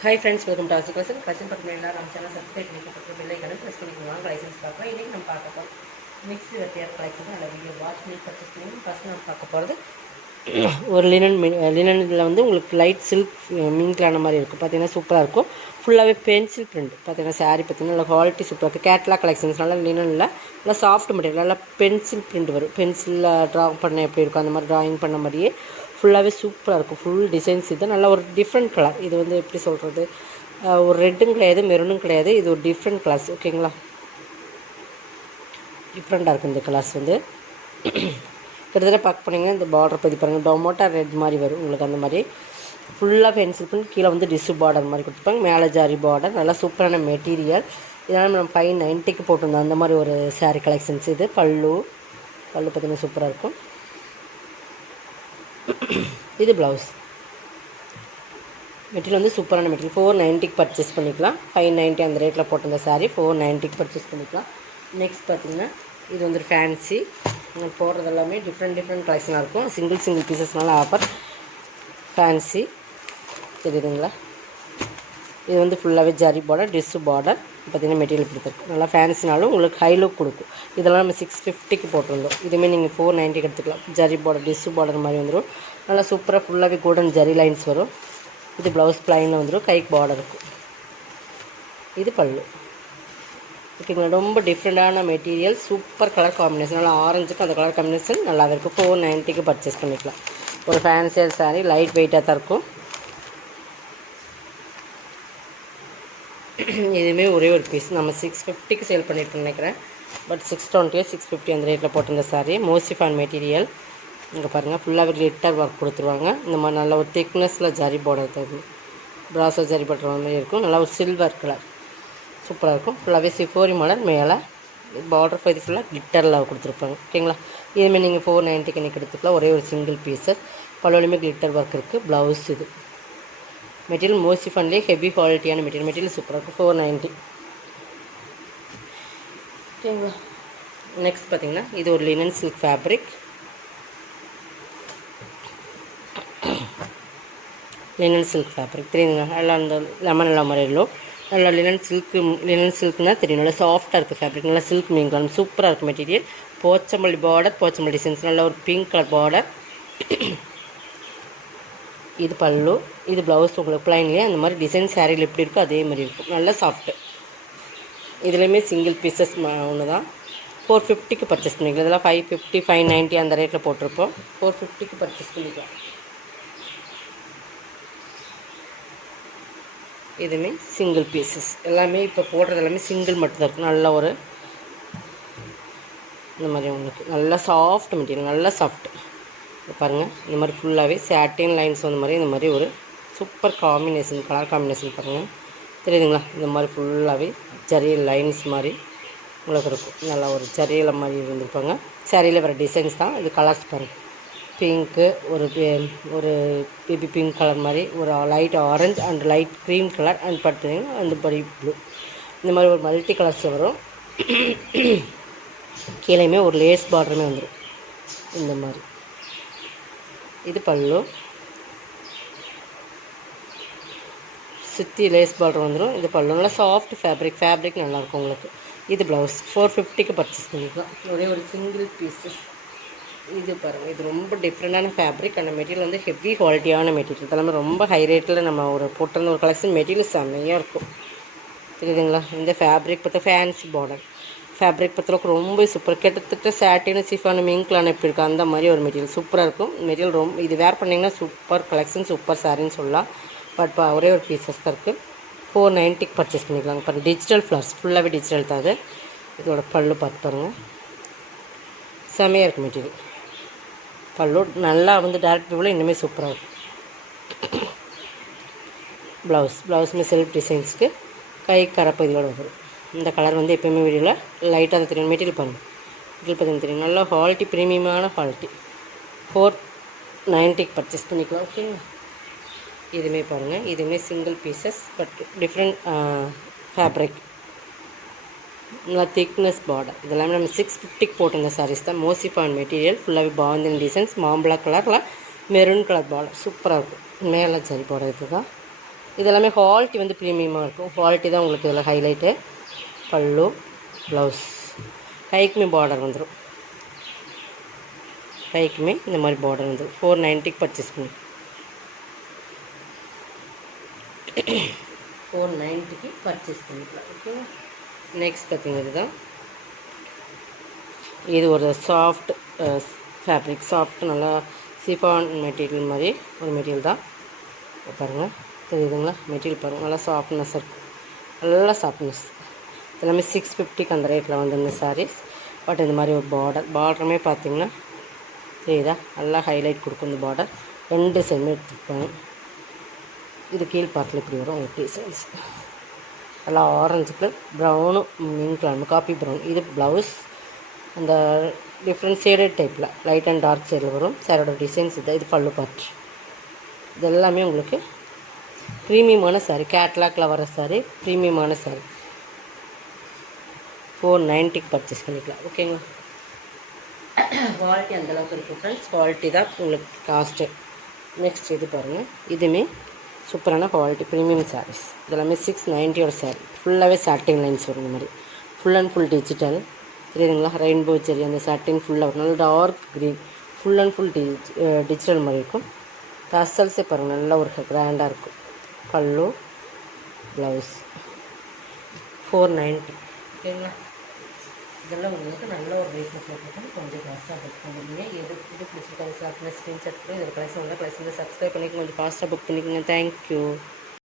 Hi friends, welcome to ஆசி class. Class பற்றி எல்லாரும் நம்ம சேனல் சப்ஸ்கிரைப் பண்ணிட்டு பெல் ஐக்கான ப்ரெஸ் பண்ணிக்கலாம். லைசன்ஸ் பார்க்கலாம். இன்றைக்கி நம்ம பார்க்க போகிறோம் மிக்ஸ் வெட்டியார் கலெக்ஷன். நல்ல வீடியோ வாட்ச் பண்ணி பர்ச்சேஸ் பண்ணி ஃபஸ்ட் நம்ம பார்க்க போகிறது ஒரு லினனில் வந்து உங்களுக்கு லைட் சில்க் மீன்களான மாதிரி இருக்கும். பார்த்தீங்கன்னா சூப்பராக இருக்கும். ஃபுல்லாகவே பென்சில் பிரிண்ட். பார்த்தீங்கன்னா சாரீ பார்த்தீங்கன்னா நல்லா குவாலிட்டி சூப்பராக இருக்குது. கேட்லாக் கலெக்ஷன்ஸ் நல்லா லினனில் நல்லா சாஃப்ட் மெட்டீரியல், நல்லா பென்சில் பிரிண்ட் வரும். பென்சிலில் ட்ரா பண்ண எப்படி இருக்கும் அந்த மாதிரி ட்ராயிங் பண்ண மாதிரியே ஃபுல்லாகவே சூப்பராக இருக்கும். ஃபுல் டிசைன்ஸ் இது நல்லா ஒரு டிஃப்ரெண்ட் கலர். இது வந்து எப்படி சொல்கிறது, ஒரு ரெட்டும் கிடையாது, மெரூனும் கிடையாது. இது ஒரு டிஃப்ரெண்ட் கலர்ஸ். ஓகேங்களா, டிஃப்ரெண்ட்டாக இருக்குது இந்த கலர்ஸ். வந்து கிட்டத்தட்ட பார்க்க போனீங்கன்னா இந்த பார்டர் பற்றி பாருங்கள், டொமோட்டோ ரெட் மாதிரி வரும் உங்களுக்கு. அந்த மாதிரி ஃபுல்லாக பென்சில் பண்ணி கீழே வந்து டிஷ்யூ பார்டர் மாதிரி கொடுத்துருப்பாங்க. மேலே ஜாரி பார்டர், நல்லா சூப்பரான மெட்டீரியல். இதெல்லாம் நம்ம 590க்கு போட்டிருந்தோம். அந்த மாதிரி ஒரு சாரீ கலெக்ஷன்ஸ். இது பல்லு பார்த்திங்கன்னா சூப்பராக இருக்கும். இது ப்ளவுஸ் மெட்டீரியல் வந்து சூப்பரான மெட்டீரியல். 490க்கு பர்ச்சேஸ் பண்ணிக்கலாம். 590 அந்த ரேட்டில் போட்டிருந்த சாரீ 490க்கு பர்ச்சேஸ் பண்ணிக்கலாம். நெக்ஸ்ட் பார்த்திங்கன்னா இது வந்து ஃபேன்சி. போடுறது எல்லாமே டிஃப்ரெண்ட் கலெக்ஷனாக இருக்கும். Single பீசஸ்னால offer. ஃபேன்சி தெரியுதுங்களா? இது வந்து ஃபுல்லாகவே ஜரி பார்டர், டிஷ்யூ பார்டர். பார்த்திங்கன்னா மெட்டீரியல் கொடுத்துருக்கு. நல்லா ஃபேன்சினாலும் உங்களுக்கு ஹை லுக் கொடுக்கும். இதெல்லாம் நம்ம 650க்கு போட்டிருந்தோம். இதுவுமே நீங்கள் 490க்கு எடுத்துக்கலாம். ஜரி பார்டர், டிஷ்யூ பார்டர் மாதிரி வந்துடும். நல்லா சூப்பராக ஃபுல்லாகவே கோல்டன் ஜரி லைன்ஸ் வரும். இது ப்ளவுஸ் ப்ளைனில் வந்துடும். கைக்கு பார்டர் இருக்கும். இது பல்லு. ஓகேங்களா, ரொம்ப டிஃப்ரெண்ட்டான மெட்டீரியல். Super colour combination. நல்லா ஆரஞ்சுக்கு அந்த கலர் காம்பினேஷன் நல்லாவே இருக்கும். 490க்கு பர்ச்சேஸ் பண்ணிக்கலாம். ஒரு ஃபேன்சியர் சாரீ, லைட் வெயிட்டாக தான் இருக்கும். இதுவுமே ஒரே ஒரு பீஸ் நம்ம 650க்கு சேல் பண்ணிட்டு நினைக்கிறேன். பட் 620 650 அந்த ரேட்டில் போட்டிருந்த சாரீ. மோசிஃபான் மெட்டீரியல். இங்கே பாருங்கள், ஃபுல்லாகவே கிளிட்டர் ஒர்க் கொடுத்துருவாங்க. இந்த மாதிரி நல்ல ஒரு திக்னஸில் ஜரி பார்டர் தரும். ப்ராஸோ ஜரி பார்டர் மாதிரி இருக்கும். நல்லா ஒரு சில்வர் கலர் சூப்பராக இருக்கும். ஃபுல்லாகவே சிஃபோரி மாடல். மேலே பார்டர் பகுதி ஃபுல்லாக கிளிட்டரில் கொடுத்துருப்பாங்க. ஓகேங்களா, இதுமாதிரி நீங்கள் 490க்கு இன்றைக்கி எடுத்துக்கலாம். ஒரே ஒரு சிங்கிள் பீஸஸ். பல்லுலையுமே கிளிட்டர் ஒர்க் இருக்குது. ப்ளவுஸ் இது மெட்டீரியல் மோசிஃபான்லேயே ஹெவி குவாலிட்டியான மெட்டீரியல் சூப்பராக இருக்கும். 490. ஓகேங்களா, நெக்ஸ்ட் பார்த்திங்கன்னா இது ஒரு linen silk fabric. Linen silk fabric தெரியுதுங்க. நல்லா அந்த லெமன் எல்லாம் மாதிரி எல்லோ. நல்லா லினன் சில்க்னால் தெரியும். நல்லா சாஃப்டாக இருக்குது ஃபேப்ரிக். நல்லா சில்க் மீன்கள் சூப்பராக இருக்குது material. Pochampalli border, Pochampalli designs. நல்லா ஒரு பிங்க் கலர் பார்டர். இது பல்லு. இது ப்ளவுஸ் உங்களுக்கு ப்ளைன்லேயே அந்த மாதிரி டிசைன் சாரியில் எப்படி இருக்கோ அதே மாதிரி இருக்கும். நல்லா சாஃப்ட்டு. இதுலேயுமே சிங்கிள் பீசஸ் ஒன்று தான். 450க்கு பர்ச்சேஸ் பண்ணிக்கலாம். இதெல்லாம் 550 590 அந்த ரேட்டில் போட்டிருப்போம். 450க்கு பர்ச்சேஸ் பண்ணிக்கலாம். இதுவுமே சிங்கிள் பீசஸ். எல்லாமே இப்போ போடுறது எல்லாமே சிங்கிள் மட்டும்தான் இருக்கும். நல்ல ஒரு இந்த மாதிரி உங்களுக்கு நல்லா சாஃப்ட் மெட்டீரியல். நல்லா சாஃப்ட் பாருங்கள். இந்த மாதிரி ஃபுல்லாகவே சாட்டின் லைன்ஸ் வந்த மாதிரி இந்த மாதிரி ஒரு சூப்பர் காம்பினேஷன், கலர் காம்பினேஷன் பாருங்கள் தெரியுதுங்களா? இந்த மாதிரி ஃபுல்லாகவே ஜரி லைன்ஸ் மாதிரி உங்களுக்கு இருக்கும். நல்லா ஒரு ஜரியில் மாதிரி இருந்திருப்பாங்க. சாரியில் வர டிசைன்ஸ் தான் இது. கலர்ஸ் பாருங்கள், பிங்க்கு, ஒரு பேபி பிங்க் கலர் மாதிரி, ஒரு light orange and light cream colour and பார்த்தீங்கன்னா அந்த படி ப்ளூ. இந்த மாதிரி ஒரு மல்டி கலர்ஸில் வரும். கீழேயுமே ஒரு லேஸ் பார்டருமே வந்துடும் இந்த மாதிரி. இது பல்லு. சுற்றி லேஸ் பார்டர் வந்துடும். இது பல்லு. நல்லா சாஃப்ட் ஃபேப்ரிக் நல்லாயிருக்கும் உங்களுக்கு. இது ப்ளவுஸ். 450க்கு பர்ச்சேஸ் பண்ணிக்கலாம். ஒரே ஒரு சிங்கிள் பீஸஸ். இது பாருங்கள், இது ரொம்ப டிஃப்ரெண்டான ஃபேப்ரிக். அந்த மெட்டீரியல் வந்து ஹெவி குவாலிட்டியான மெட்டீரியல். இதெல்லாமே ரொம்ப ஹை ரேட்டில் நம்ம ஒரு போட்டிருந்த ஒரு கலெக்ஷன். மெட்டீரியல் செம்மையாக இருக்கும் தெரியுதுங்களா? இந்த ஃபேப்ரிக் பார்த்தா ஃபேன்சி பார்டர் ஃபேப்ரிக் பற்றிலக்கு ரொம்ப சூப்பர். கிட்டத்தட்ட சாட்டின் சிஃபான் மிங்க்லான எப்படி இருக்கும் அந்த மாதிரி ஒரு மெட்டீரியல் சூப்பராக இருக்கும். மெட்டீரியல் ரொம்ப இது வேர் பண்ணிங்கன்னா சூப்பர் கலெக்ஷன், சூப்பர் சாரின்னு சொல்லலாம். பட் ஒரே ஒரு பீசஸ் தான் இருக்குது. 490க்கு பர்ச்சேஸ் பண்ணிக்கலாங்க. பாருங்கள், டிஜிட்டல் ஃப்ளவர்ஸ் ஃபுல்லாகவே டிஜிட்டல் தான். அது இதோட பல்லு பார்த்து பாருங்கள், செம்மையாக இருக்குது மெட்டீரியல். பல்லு நல்லா வந்து டேரக்ட் வியூவில் இன்னுமே சூப்பராக இருக்கும். ப்ளவுஸுமே செல்ஃப் டிசைன்ஸ்க்கு கை கரப்பதியோடு வரும். இந்த கலர் வந்து எப்போயுமே வீடியோவில் லைட்டாக தான் தெரியும். மெட்டீரியல் பாருங்கள், மெட்டீரியல் பார்த்தீங்கன்னா தெரியும். நல்லா குவாலிட்டி, ப்ரீமியமான குவாலிட்டி. 490க்கு பர்ச்சேஸ் பண்ணிக்கலாம். ஓகேங்களா, இதுவுமே பாருங்கள், இதுவுமே single pieces but different fabric. நல்லா திக்னஸ் பார்டர். இதெல்லாமே நம்ம 650க்கு போட்டிருந்த சாரீஸ் தான். மோசிஃபான் மெட்டீரியல். ஃபுல்லாகவே பாந்தின் டிசைன்ஸ். மாம்பழ கலரில் மெரூன் கலர் பார்டர் சூப்பராக இருக்கும். மேலே ஜரி பார்டர் இது தான். இதெல்லாமே குவாலிட்டி வந்து ப்ரீமியமாக இருக்கும். குவாலிட்டி தான் உங்களுக்கு இதில் ஹைலைட்டு. பல்லு, ப்ளவுஸ், கைக்குமே பார்டர் வந்துடும். கைக்குமே இந்த மாதிரி பார்டர் வந்துடும். 490க்கு பர்ச்சேஸ் பண்ணி 490க்கு பர்ச்சேஸ் பண்ணிக்கலாம். ஓகேவா? நெக்ஸ்ட் பார்த்தீங்கன்னா இதுதான். இது ஒரு சாஃப்ட் ஃபேப்ரிக், சாஃப்ட் நல்லா சிஃபான் மெட்டீரியல் மாதிரி ஒரு மெட்டீரியல் தான். பாருங்கள், தெரியுதுங்களா? மெட்டீரியல் பாருங்கள், நல்லா சாஃப்ட்னஸ் இருக்கும். நல்லா சாஃப்ட்னஸ். எல்லாமே 650க்கு அந்த ரேட்டில் வந்து இந்த சாரீஸ். பட் இந்த மாதிரி ஒரு பார்டருமே பார்த்தீங்கன்னா தெரியுதா? நல்லா ஹைலைட் கொடுக்கும் இந்த பார்டர். 2 சைடுமே எடுத்துருப்பாங்க. இது கீழ் பார்ட்டில் இப்படி வரும் உங்களுக்கு டிசைன்ஸ். நல்லா orange colour, brown, mint colour, copy brown. இது ப்ளவுஸ் அந்த டிஃப்ரெண்ட் ஷேடட் டைப்பில் லைட் அண்ட் டார்க் ஷேடில் வரும். சாரோட டிசைன்ஸ் இதான். இது பல்லு பார்ட். இது எல்லாமே உங்களுக்கு ப்ரீமியமான சாரீ, கேட்லாகில் வர சாரீ, ப்ரீமியமான சாரீ. 490க்கு பர்ச்சேஸ் பண்ணிக்கலாம். ஓகேங்களா? குவாலிட்டி அந்தளவுக்கு இருக்கும் ஃப்ரெண்ட்ஸ். குவாலிட்டி தான் உங்களுக்கு காஸ்ட்டு. நெக்ஸ்ட் இது பாருங்கள், இதுவுமே சூப்பரான குவாலிட்டி ப்ரீமியம் சாரீஸ். இதெல்லாமே 690 சாரீ. ஃபுல்லாகவே சாட்டின் லைன்ஸ் வரும். இந்த மாதிரி ஃபுல் அண்ட் ஃபுல் டிஜிட்டல் தெரியுதுங்களா? ரெயின்போ செரி அந்த சாட்டின் ஃபுல்லாக வரும். நல்ல dark green, full and full digital மாதிரி இருக்கும். டசல்ஸே பாருங்கள், நல்லா ஒரு கிராண்டாக இருக்கும். பல்லு, ப்ளவுஸ் 490. ஓகேங்களா? இதெல்லாம் உங்களுக்கு நல்ல ஒரு ரேட்டில் போட்டுருக்கோம். கொஞ்சம் ஃபாஸ்ட்டாக புக் பண்ணிக்கோங்க. இது பிடிச்சிருக்காங்க அப்படின்னா ஸ்க்ரீன்ஷாட் பண்ணி இதில் கலெக்ஷன் உள்ள கலெக்ஷனில் சப்ஸ்கிரைப் பண்ணிக்கோங்க. கொஞ்சம் ஃபாஸ்ட்டாக புக் பண்ணிக்கோங்க. தேங்க்யூ.